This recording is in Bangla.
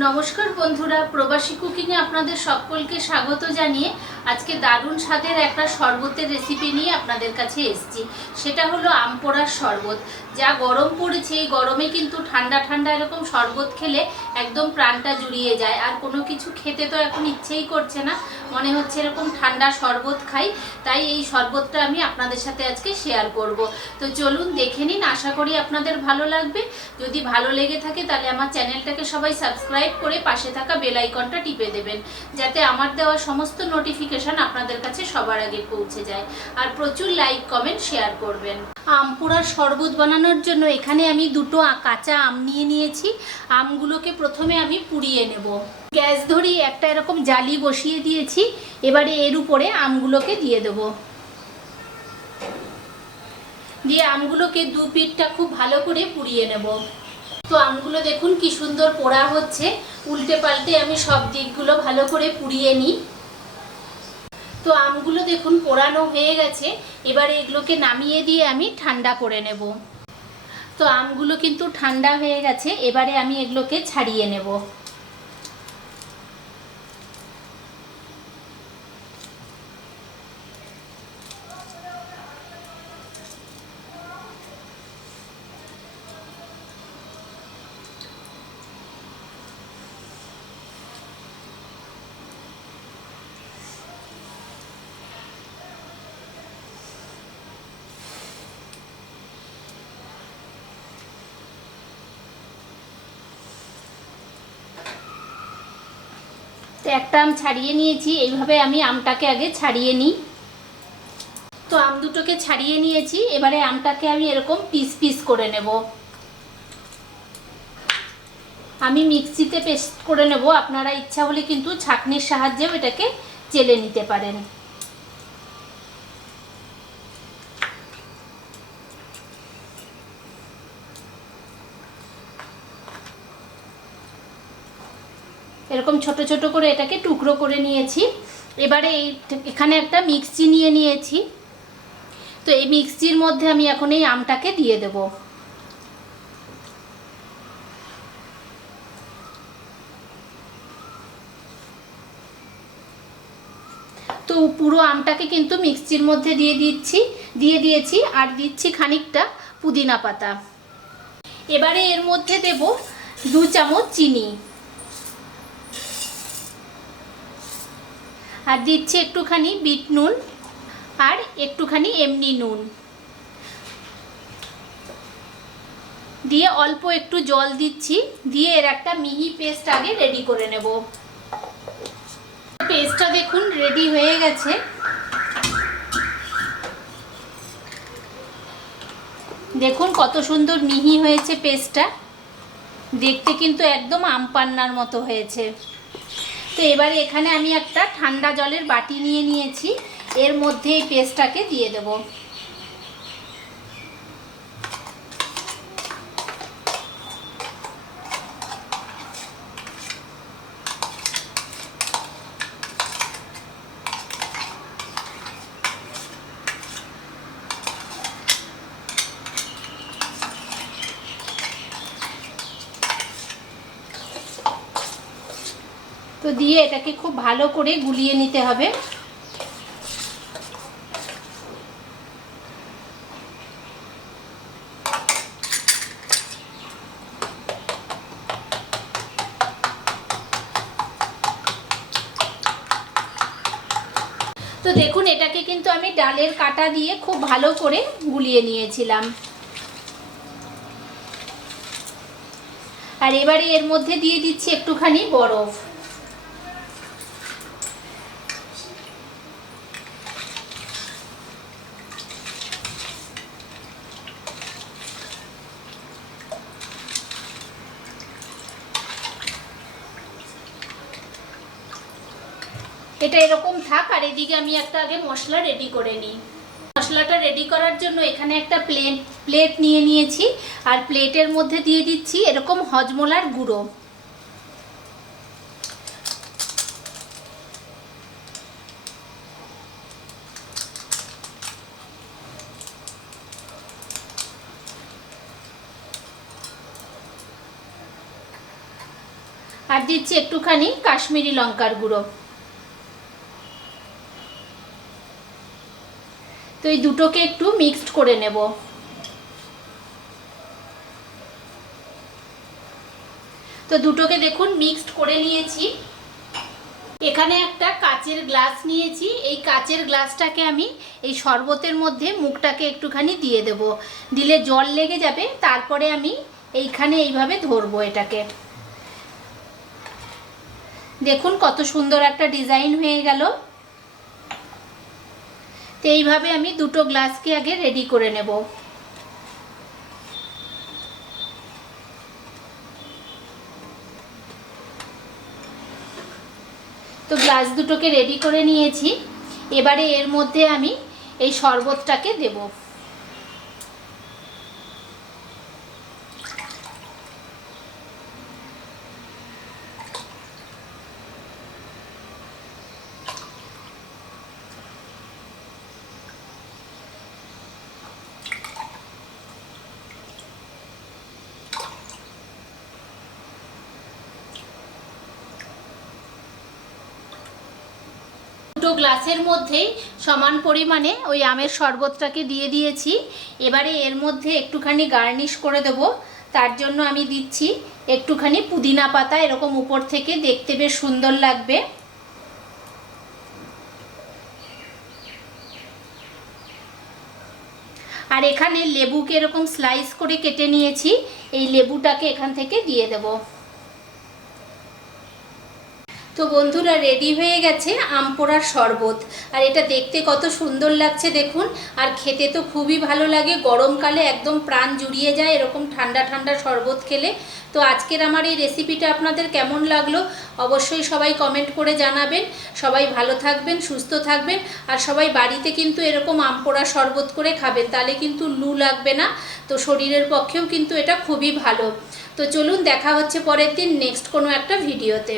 নমস্কার বন্ধুরা, প্রবাসী কুকিংয়ে আপনাদের সকলকে স্বাগত জানিয়ে আজকে দারুণ স্বাদের একটা শরবতের রেসিপি নিয়ে আপনাদের কাছে এসেছি। সেটা হলো আম পোড়ার শরবত। যা গরম পড়েছে, এই গরমে কিন্তু ঠান্ডা ঠান্ডা এরকম শরবত খেলে একদম প্রাণটা জুড়িয়ে যায়। আর কোনো কিছু খেতে তো এখন ইচ্ছেই করছে না, মনে হচ্ছে এরকম ঠান্ডা শরবত খাই। তাই এই শরবতটা আমি আপনাদের সাথে আজকে শেয়ার করব। তো চলুন দেখে নিন, আশা করি আপনাদের ভালো লাগবে। যদি ভালো লেগে থাকে তাহলে আমার চ্যানেলটাকে সবাই সাবস্ক্রাইব করে পাশে থাকা বেল আইকনটা টিপে দেবেন, যাতে আমার দেওয়া সমস্ত নোটিফিকেশন আপনাদের কাছে সবার আগে পৌঁছে যায়। আর প্রচুর লাইক, কমেন্ট, শেয়ার করবেন। আম পোড়ার শরবত বানানোর জন্য এখানে আমি দুটো কাঁচা আম নিয়ে নিয়েছি। আমগুলোকে প্রথমে আমি পুড়িয়ে নেব। গ্যাস ধরিয়ে একটা এরকম জালি বসিয়ে দিয়েছি। এবারে এর উপরে আমগুলোকে দিয়ে দেব। দিয়ে আমগুলোকে দু পিঠটা খুব ভালো করে পুড়িয়ে নেব। তো আমগুলো দেখুন কি সুন্দর পোড়া হচ্ছে। উল্টে পাল্টে আমি সব দিকগুলো ভালো করে পুড়িয়ে নিই। তো আমগুলো দেখুন পোড়ানো হয়ে গেছে। এবারে এগুলোকে নামিয়ে দিয়ে আমি ঠান্ডা করে নেব। তো আমগুলো কিন্তু ঠান্ডা হয়ে গেছে। এবারে আমি এগুলোকে ছাড়িয়ে নেব। তো একটা আম ছাড়িয়ে নিয়েছি। এইভাবে আমি আমটাকে আগে ছাড়িয়ে নিই। তো আম দুটোকে ছাড়িয়ে নিয়েছি। এবারে আমটাকে আমি এরকম পিস পিস করে নেব। আমি মিক্সিতে পেস্ট করে নেব। আপনারা ইচ্ছা হলে কিন্তু ছাঁকনির সাহায্যেও এটাকে চেলে নিতে পারেন। এরকম ছোট ছোট করে এটাকে টুকরো করে নিয়েছি। এবারে এখানে একটা মিক্সি নিয়ে নিয়েছি। তো এই মিক্সির মধ্যে আমি এখন এই আমটাকে দিয়ে দেব। তো পুরো আমটাকে কিন্তু মিক্সির মধ্যে দিয়ে দিয়েছি। আর দিচ্ছি খানিকটা পুদিনা পাতা। এবারে এর মধ্যে দেব 2 চামচ চিনি। আর দিচ্ছি একটুখানি বিট নুন আর একটুখানি এমনি নুন দিয়ে অল্প একটু জল দিচ্ছি। দিয়ে এর একটা মিহি পেস্ট আগে রেডি করে নেব। পেস্টটা দেখুন রেডি হয়ে গেছে। দেখুন কত সুন্দর মিহি হয়েছে পেস্টটা। দেখতে কিন্তু একদম আম পান্নার মতো হয়েছে। তো এবারে এখানে আমি একটা ঠান্ডা জলের বাটি নিয়ে নিয়েছি। এর মধ্যে এই পেস্টটাকে দিয়ে দেব। তো দিয়ে এটাকে খুব ভালো করে গুলিয়ে নিতে হবে। তো দেখুন এটাকে কিন্তু আমি ডালের কাঁটা দিয়ে খুব ভালো করে গুলিয়ে নিয়েছিলাম। আর এবারে এর মধ্যে দিয়ে দিচ্ছি একটুখানি বরফ। এটা এরকম থাক। আর এদিকে আমি একটা আগে মশলা রেডি করে নিই। মশলাটা রেডি করার জন্য এখানে একটা প্লেট নিয়ে নিয়েছি। আর প্লেটের মধ্যে দিয়ে দিচ্ছি এরকম হজমোলার গুঁড়ো। আর দিচ্ছি একটুখানি কাশ্মীরি লঙ্কার গুঁড়ো। তো এই দুটোকে একটু মিক্সড করে নেব। তো দুটোকে দেখুন মিক্সড করে নিয়েছি। এখানে একটা কাচের গ্লাস নিয়েছি। এই কাচের গ্লাসটাকে আমি এই শরবতের মধ্যে মুখটাকে একটুখানি দিয়ে দেব, দিলে জল লেগে যাবে। তারপরে আমি এইখানে এইভাবে ধরবো এটাকে। দেখুন কত সুন্দর একটা ডিজাইন হয়ে গেল। তো এইভাবে আমি দুটো গ্লাসকে আগে রেডি করে নেব। তো গ্লাস দুটোকে রেডি করে নিয়েছি। এবারে এর মধ্যে আমি এই শরবতটাকে দেব। দুটো গ্লাসের মধ্যেই সমান পরিমাণে ওই আমের শরবতটাকে দিয়ে দিয়েছি। এবারে এর মধ্যে একটুখানি গার্নিশ করে দেব। তার জন্য আমি দিচ্ছি একটুখানি পুদিনা পাতা, এরকম উপর থেকে দেখতে বেশ সুন্দর লাগবে। আর এখানে লেবুকে এরকম স্লাইস করে কেটে নিয়েছি, এই লেবুটাকে এখান থেকে দিয়ে দেব। তো বন্ধুরা, রেডি হয়ে গেছে আম পোড়ার শরবত। আর এটা দেখতে কত সুন্দর লাগছে দেখুন, আর খেতে তো খুবই ভালো লাগে। গরমকালে একদম প্রাণ জুড়িয়ে যায় এরকম ঠান্ডা ঠান্ডা শরবত খেলে। তো আজকের আমার এই রেসিপিটা আপনাদের কেমন লাগলো অবশ্যই সবাই কমেন্ট করে জানাবেন। সবাই ভালো থাকবেন, সুস্থ থাকবেন, আর সবাই বাড়িতে কিন্তু এরকম আম পোড়া শরবত করে খাবেন, তাহলে কিন্তু লু লাগবে না। তো শরীরের পক্ষেও কিন্তু এটা খুবই ভালো। তো চলুন, দেখা হচ্ছে পরের দিন নেক্সট কোনো একটা ভিডিওতে।